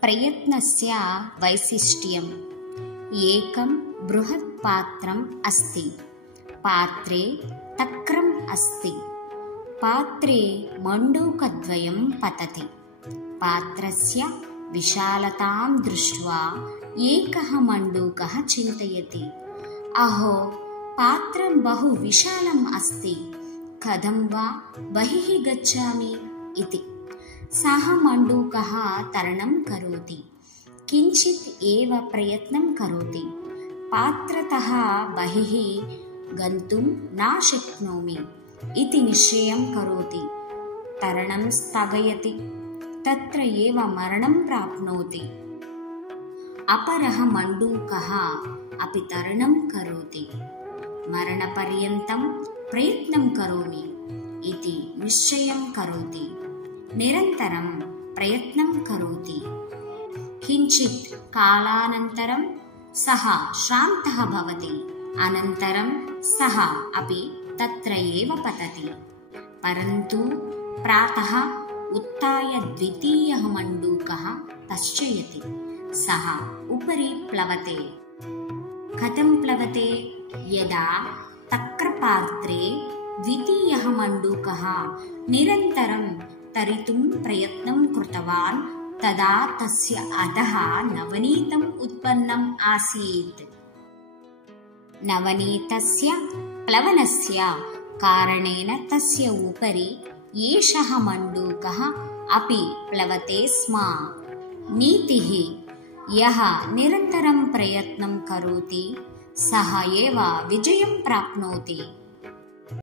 प्रयत्नस्य वैशिष्ट्यम्। एकं बृहत् पात्रम् अस्ति। पात्रे तक्रम् अस्ति। पात्रे मण्डूकद्वयं पतति। पात्रस्य विशालतां दृष्ट्वा एकः मण्डूकः चिन्तयति, अहो, पात्रं बहु विशालम् अस्ति, कथं वा बहिः गच्छामि इति। सः मण्डूकः तरणं करोति, किञ्चित् एव प्रयत्नं करोति। पात्रतः बहिः गन्तुं न शक्नोमि इति निश्चयं करोति। तरणं स्थगयति, तत्र एव मरणं प्राप्नोति। अपरः मण्डूकः अपि तरणं करोति। मरणपर्यन्तं प्रयत्नं करोमि इति निश्चयं करोति। निरन्तरं प्रयत्नं करोति। किञ्चित् कालानन्तरं सः श्रान्तः भवति। अनन्तरं सः अपि तत्र एव पतति। परन्तु प्रातः उत्थाय द्वितीयः मण्डूकः पश्यति। सः उपरि प्लवते। कथं प्लवते? यदा तक्रपात्रे द्वितीयः मण्डूकः निरन्तरं तरितुं प्रयत्नं कृतवान्, तदा तस्य अधः नवनीतम् उत्पन्नम् आसीत्। नवनीतस्य प्लवनस्य कारणेन तस्य उपरि एषः मण्डूकः अपि प्लवते स्म। नीतिः: यः निरन्तरं प्रयत्नं करोति सः एव विजयं प्राप्नोति।